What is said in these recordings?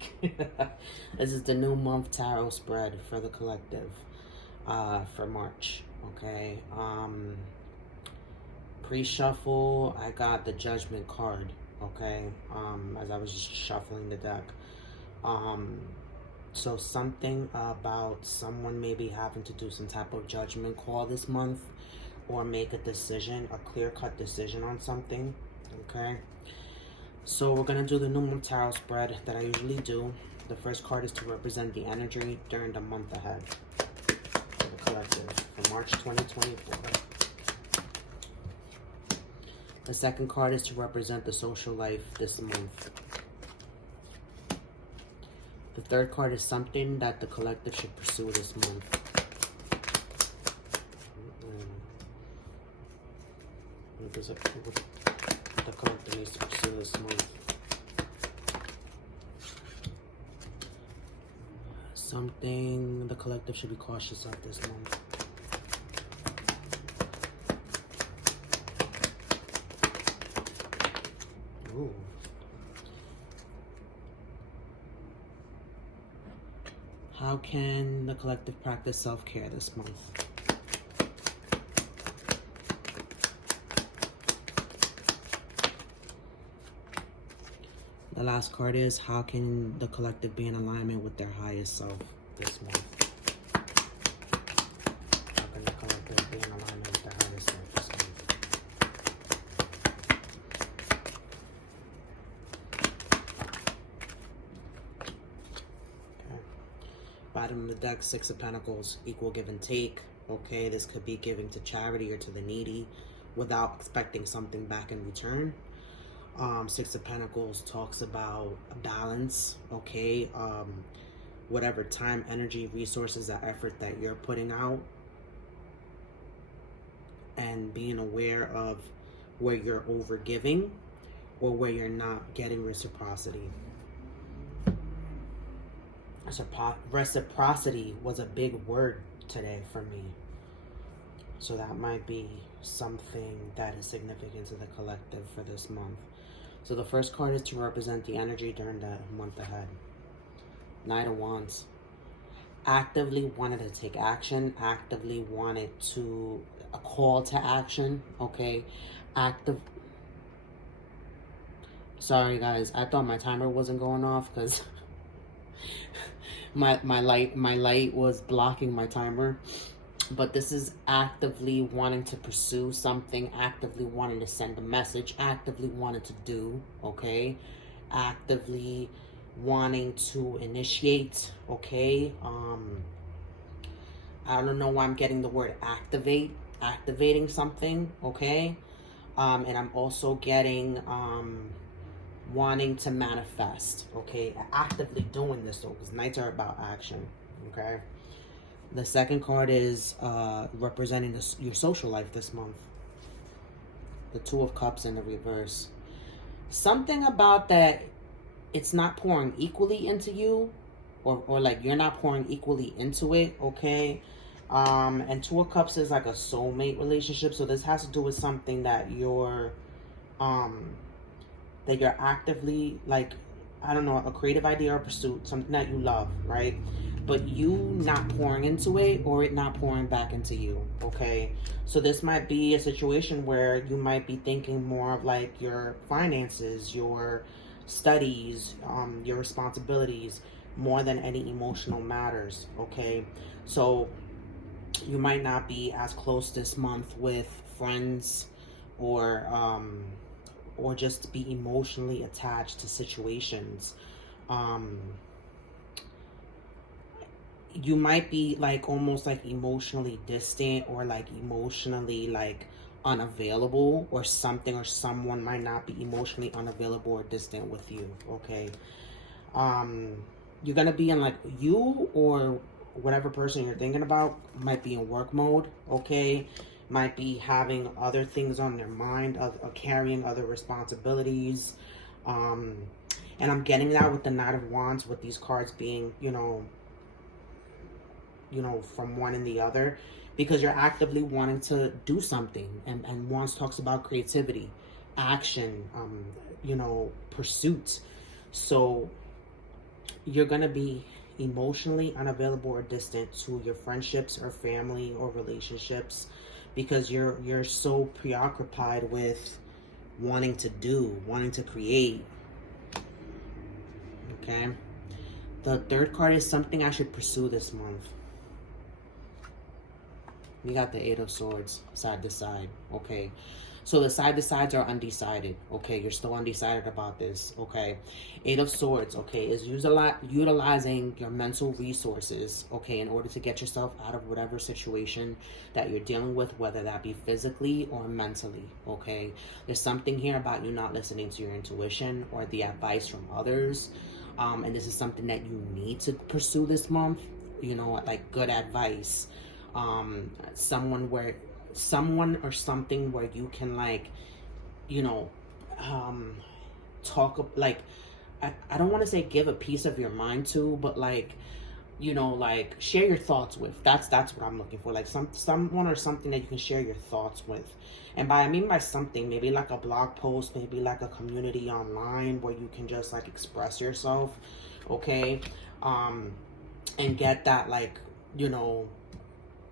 week. This is the new month tarot spread for the collective for March. Okay. Pre-shuffle, I got the Judgment card. Okay. As I was just shuffling the deck. So something about someone maybe having to do some type of judgment call this month, or make a decision, a clear-cut decision on something. Okay. So we're going to do the new month tarot spread that I usually do. The first card is to represent the energy during the month ahead for the collective for March 2024. The second card is to represent the social life this month. The third card is something that the collective should pursue this month. The collective needs to pursue this month. Something the collective should be cautious of this month. Ooh. How can the collective practice self-care this month? The last card is, how can the collective be in alignment with their highest self this month? How can the collective be in alignment with their highest self this month? Okay. Bottom of the deck, Six of Pentacles, equal give and take. Okay, this could be giving to charity or to the needy without expecting something back in return. Six of Pentacles talks about a balance, okay? Whatever time, energy, resources, or effort that you're putting out, and being aware of where you're over giving or where you're not getting reciprocity. Reciprocity was a big word today for me. So that might be something that is significant to the collective for this month. So the first card is to represent the energy during the month ahead. Knight of Wands. Actively wanted to take action. Actively wanted to, a call to action. Okay. Sorry guys, I thought my timer wasn't going off because my light was blocking my timer. But this is actively wanting to pursue something, actively wanting to send a message, actively wanting to do, okay? Actively wanting to initiate, okay? I don't know why I'm getting the word activate, activating something, okay? And I'm also getting wanting to manifest, okay? Actively doing this though, because nights are about action, okay? The second card is representing your social life this month. The Two of Cups in the reverse. Something about that, it's not pouring equally into you, or like you're not pouring equally into it, okay? And Two of Cups is like a soulmate relationship, so this has to do with something that you're actively, like, I don't know, a creative idea or pursuit, something that you love, right? But you not pouring into it, or it not pouring back into you, okay? So this might be a situation where you might be thinking more of like your finances, your studies, your responsibilities, more than any emotional matters, okay? So you might not be as close this month with friends, or just be emotionally attached to situations. You might be like almost like emotionally distant, or like emotionally like unavailable, or something or someone might not be emotionally unavailable or distant with you, okay? You're gonna be in like, you or whatever person you're thinking about might be in work mode, okay? Might be having other things on their mind, of carrying other responsibilities. And I'm getting that with the Knight of Wands, with these cards being, you know, from one and the other, because you're actively wanting to do something. And Wands talks about creativity, action, pursuit. So you're gonna be emotionally unavailable or distant to your friendships or family or relationships because you're so preoccupied with wanting to create. Okay. The third card is something I should pursue this month. We got the Eight of Swords, side to side. Okay. So the side to sides are undecided. Okay. You're still undecided about this. Okay. Eight of Swords, okay, is utilizing your mental resources, okay, in order to get yourself out of whatever situation that you're dealing with, whether that be physically or mentally. Okay. There's something here about you not listening to your intuition or the advice from others. And this is something that you need to pursue this month. You know, like good advice. Someone or something where you can, like, you know, talk, like, I don't want to say give a piece of your mind to, but like, you know, like share your thoughts with. That's what I'm looking for. Like someone or something that you can share your thoughts with. And I mean by something, maybe like a blog post, maybe like a community online where you can just like express yourself, okay? And get that, like, you know,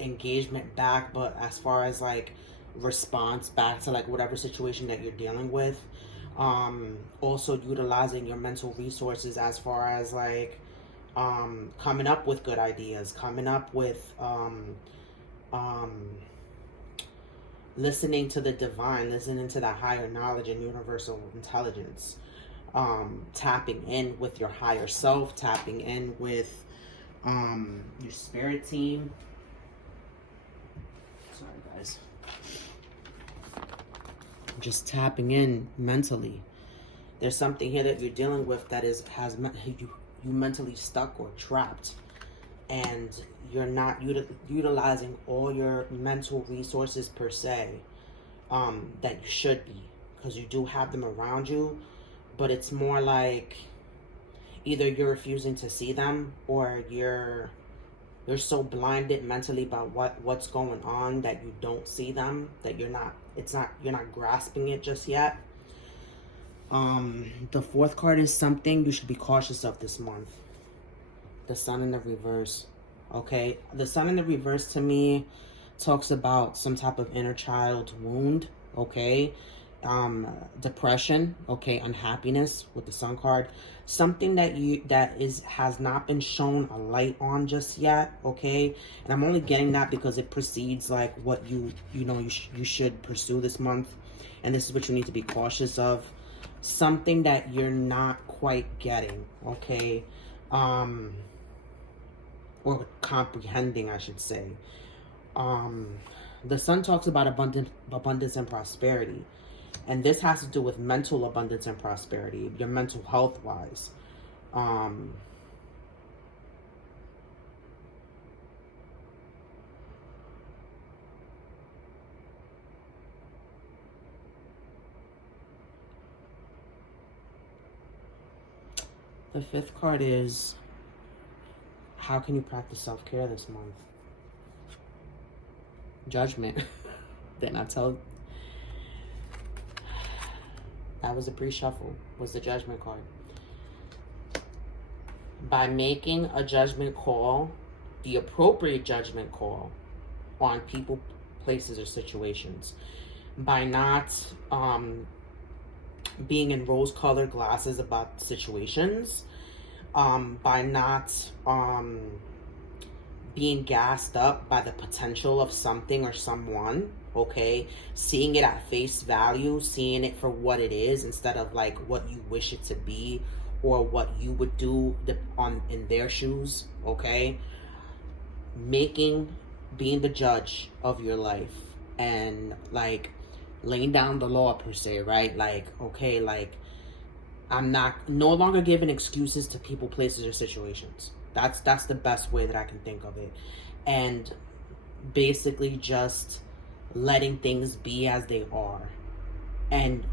engagement back, but as far as like response back to like whatever situation that you're dealing with. Also utilizing your mental resources as far as like coming up with good ideas, coming up with listening to the divine, listening to that higher knowledge and universal intelligence, tapping in with your higher self, tapping in with your spirit team. Sorry guys. Just tapping in mentally. There's something here that you're dealing with that has you mentally stuck or trapped, and you're not utilizing all your mental resources per se, that you should be, because you do have them around you, but it's more like either you're refusing to see them, or you're so blinded mentally by what's going on that you don't see them, that you're not grasping it just yet. The fourth card is something you should be cautious of this month. The Sun in the reverse. Okay, the Sun in the reverse to me talks about some type of inner child wound. Okay, depression. Okay, unhappiness with the Sun card. Something that has not been shown a light on just yet. Okay, and I'm only getting that because it precedes like what you should pursue this month, and this is what you need to be cautious of. Something that you're not quite getting. Okay, or comprehending, I should say. The Sun talks about abundance and prosperity. And this has to do with mental abundance and prosperity, your mental health wise. The fifth card is, how can you practice self-care this month? Judgment. Didn't I tell? That was a pre-shuffle, was the Judgment card. By making a judgment call, the appropriate judgment call on people, places, or situations, by not being in rose-colored glasses about situations, by not being gassed up by the potential of something or someone, okay? Seeing it at face value, seeing it for what it is instead of like what you wish it to be or what you would do in their shoes, okay? Being the judge of your life and like laying down the law per se, right? Like, okay, like I'm no longer giving excuses to people, places, or situations. That's the best way that I can think of it. And basically just letting things be as they are and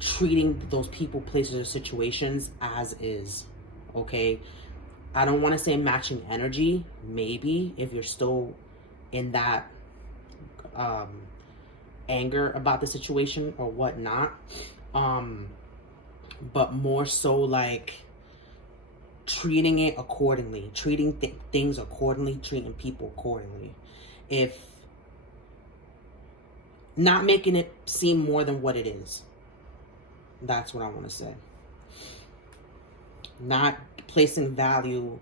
treating those people, places, or situations as is, okay? I don't want to say matching energy, maybe, if you're still in that anger about the situation or whatnot. But more so like treating it accordingly, treating things accordingly, treating people accordingly. If not making it seem more than what it is. That's what I want to say. Not placing value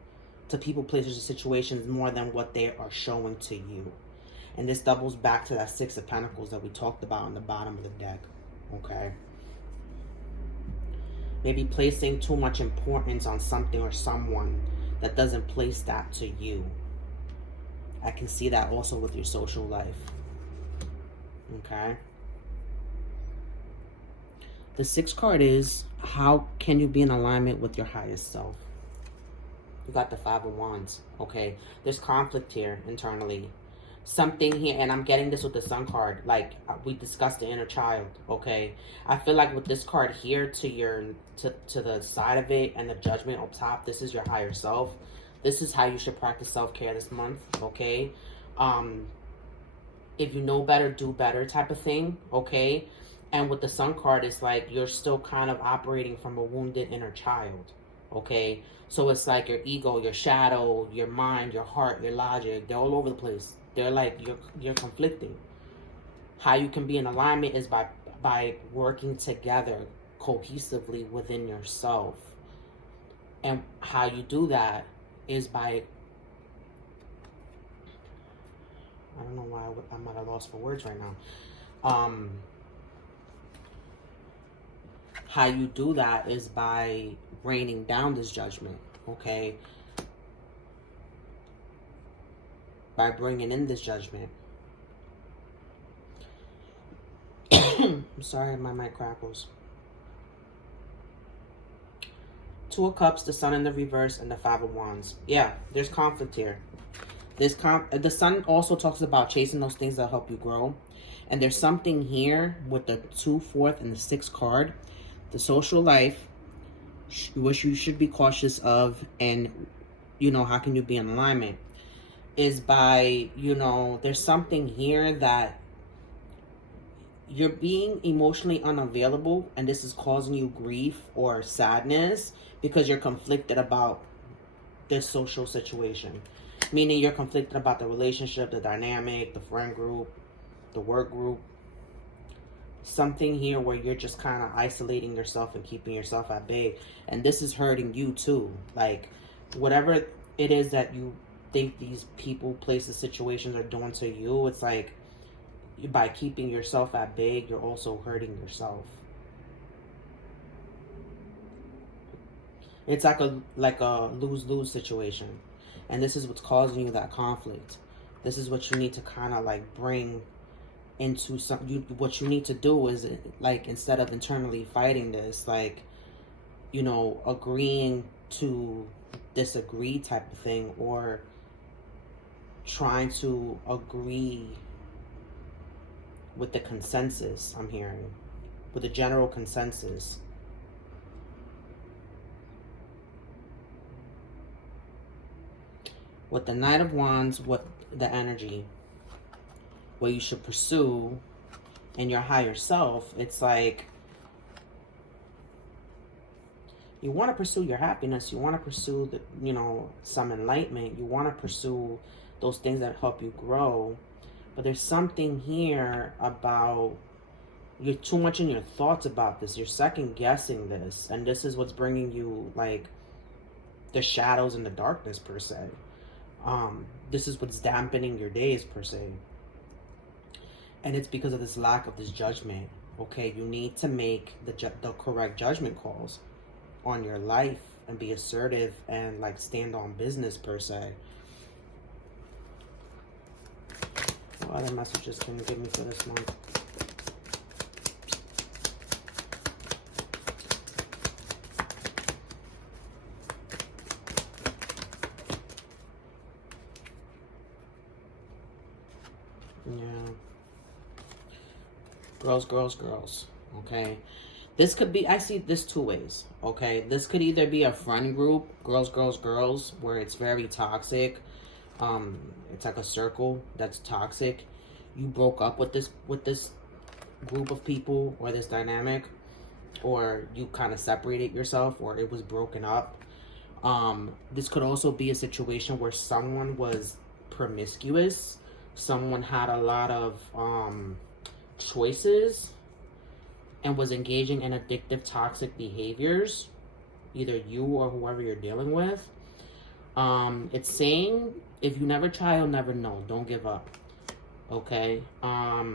to people, places, and situations more than what they are showing to you. And this doubles back to that Six of Pentacles that we talked about on the bottom of the deck. Okay? Maybe placing too much importance on something or someone that doesn't place that to you. I can see that also with your social life. Okay? The sixth card is, how can you be in alignment with your highest self? You got the Five of Wands. Okay? There's conflict here internally. Something here, and I'm getting this with the Sun card, like we discussed the inner child. Okay, I feel like with this card here to the side of it and the Judgment up top, this is your higher self. This is how you should practice self-care this month. Okay, if you know better, do better type of thing. Okay, and with the Sun card, it's like you're still kind of operating from a wounded inner child. Okay, so it's like your ego, your shadow, your mind, your heart, your logic, they're all over the place. They're like, you're conflicting. How you can be in alignment is by working together cohesively within yourself. And how you do that is by, I don't know why I'm at a loss for words right now. How you do that is by raining down this judgment, okay? By bringing in this judgment. I'm sorry, my mic crackles. Two of Cups, the Sun in the reverse, and the Five of Wands. Yeah, there's conflict here. The Sun also talks about chasing those things that help you grow. And there's something here with the 2, 4th, and the 6th card. The social life, which you should be cautious of, and, you know, how can you be in alignment? Is by, you know, there's something here that you're being emotionally unavailable, and this is causing you grief or sadness because you're conflicted about this social situation. Meaning you're conflicted about the relationship, the dynamic, the friend group, the work group. Something here where you're just kind of isolating yourself and keeping yourself at bay. And this is hurting you too. Like, whatever it is that you think these people, places, situations are doing to you, it's like by keeping yourself at bay, you're also hurting yourself. It's like a lose-lose situation. And this is what's causing you that conflict. This is what you need to kind of like bring into what you need to do is, like, instead of internally fighting this, like, you know, agreeing to disagree type of thing, or trying to agree with the consensus. I'm hearing with the general consensus. With the Knight of Wands, what the energy, what you should pursue in your higher self, it's like you want to pursue your happiness. You want to pursue the, you know, some enlightenment. You want to pursue those things that help you grow. But there's something here about you're too much in your thoughts about this. You're second guessing this. And this is what's bringing you like the shadows and the darkness per se. This is what's dampening your days per se. And it's because of this lack of this judgment. Okay, you need to make the correct judgment calls on your life and be assertive and like stand on business per se. What other messages can you give me for this month? Yeah. Girls. Okay. This could be, I see this two ways. Okay. This could either be a friend group, girls, where it's very toxic. It's like a circle that's toxic. You broke up with this group of people or this dynamic, or you kind of separated yourself, or it was broken up. This could also be a situation where someone was promiscuous, someone had a lot of choices and was engaging in addictive, toxic behaviors, either you or whoever you're dealing with. It's saying, if you never try, you'll never know. Don't give up. Okay? I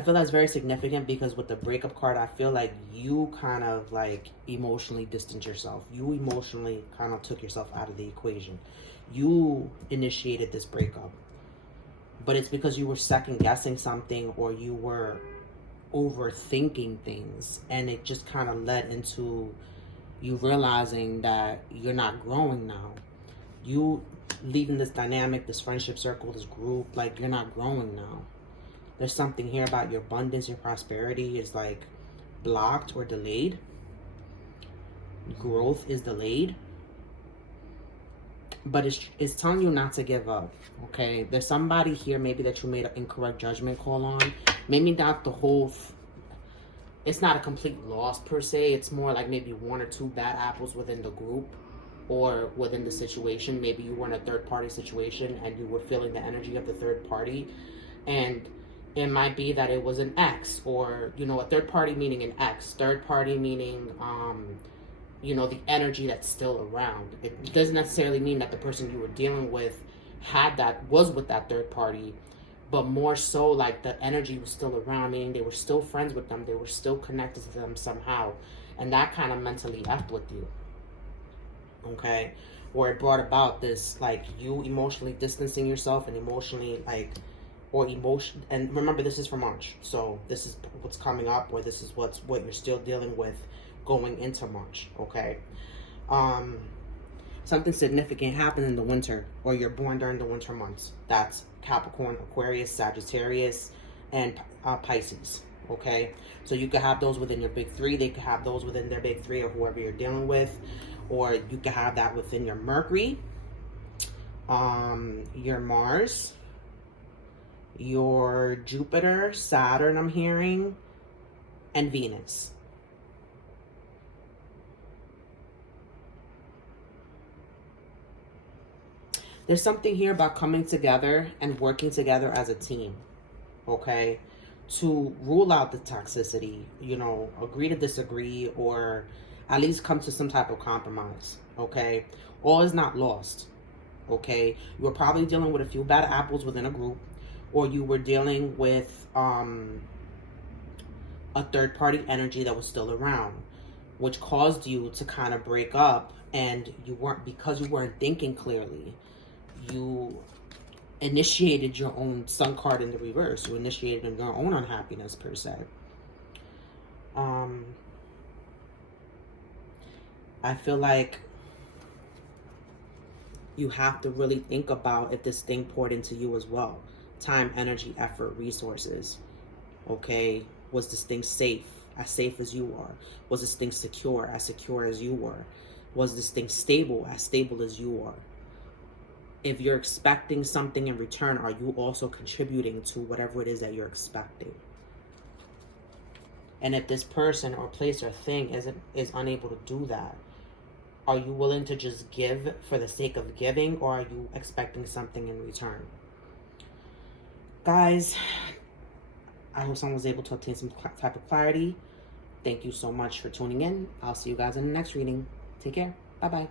feel that's very significant because with the breakup card, I feel like you kind of like emotionally distanced yourself. You emotionally kind of took yourself out of the equation. You initiated this breakup. But it's because you were second guessing something, or you were overthinking things, and it just kind of led into you realizing that you're not growing now. You leaving this dynamic, this friendship circle, this group, like you're not growing now. There's something here about your abundance, your prosperity is like blocked or delayed. Growth is delayed. But it's telling you not to give up, okay? There's somebody here maybe that you made an incorrect judgment call on. Maybe not the whole... It's not a complete loss per se. It's more like maybe one or two bad apples within the group or within the situation. Maybe you were in a third-party situation and you were feeling the energy of the third party. And it might be that it was an ex, or, you know, a third party meaning an ex. Third party meaning... you know, the energy that's still around. It doesn't necessarily mean that the person you were dealing with was with that third party, but more so like the energy was still around, meaning they were still friends with them, they were still connected to them somehow, and that kind of mentally effed with you, okay? Or it brought about this, like, you emotionally distancing yourself and emotionally, like, and remember, this is for March, so this is what's coming up, or this is what you're still dealing with going into March, okay? Something significant happened in the winter, or you're born during the winter months. That's Capricorn, Aquarius, Sagittarius, and Pisces, okay? So you could have those within your big three. They could have those within their big three, or whoever you're dealing with. Or you could have that within your Mercury, your Mars, your Jupiter, Saturn, I'm hearing, and Venus. There's something here about coming together and working together as a team, okay? To rule out the toxicity, you know, agree to disagree, or at least come to some type of compromise, okay? All is not lost, okay? You were probably dealing with a few bad apples within a group, or you were dealing with a third-party energy that was still around, which caused you to kind of break up, and because you weren't thinking clearly, you initiated your own sun card in the reverse. You initiated your own unhappiness, per se. I feel like you have to really think about if this thing poured into you as well. Time, energy, effort, resources. Okay? Was this thing safe as you are? Was this thing secure as you were? Was this thing stable as you are? If you're expecting something in return, are you also contributing to whatever it is that you're expecting? And if this person or place or thing is unable to do that, are you willing to just give for the sake of giving, or are you expecting something in return? Guys, I hope someone was able to obtain some type of clarity. Thank you so much for tuning in. I'll see you guys in the next reading. Take care. Bye-bye.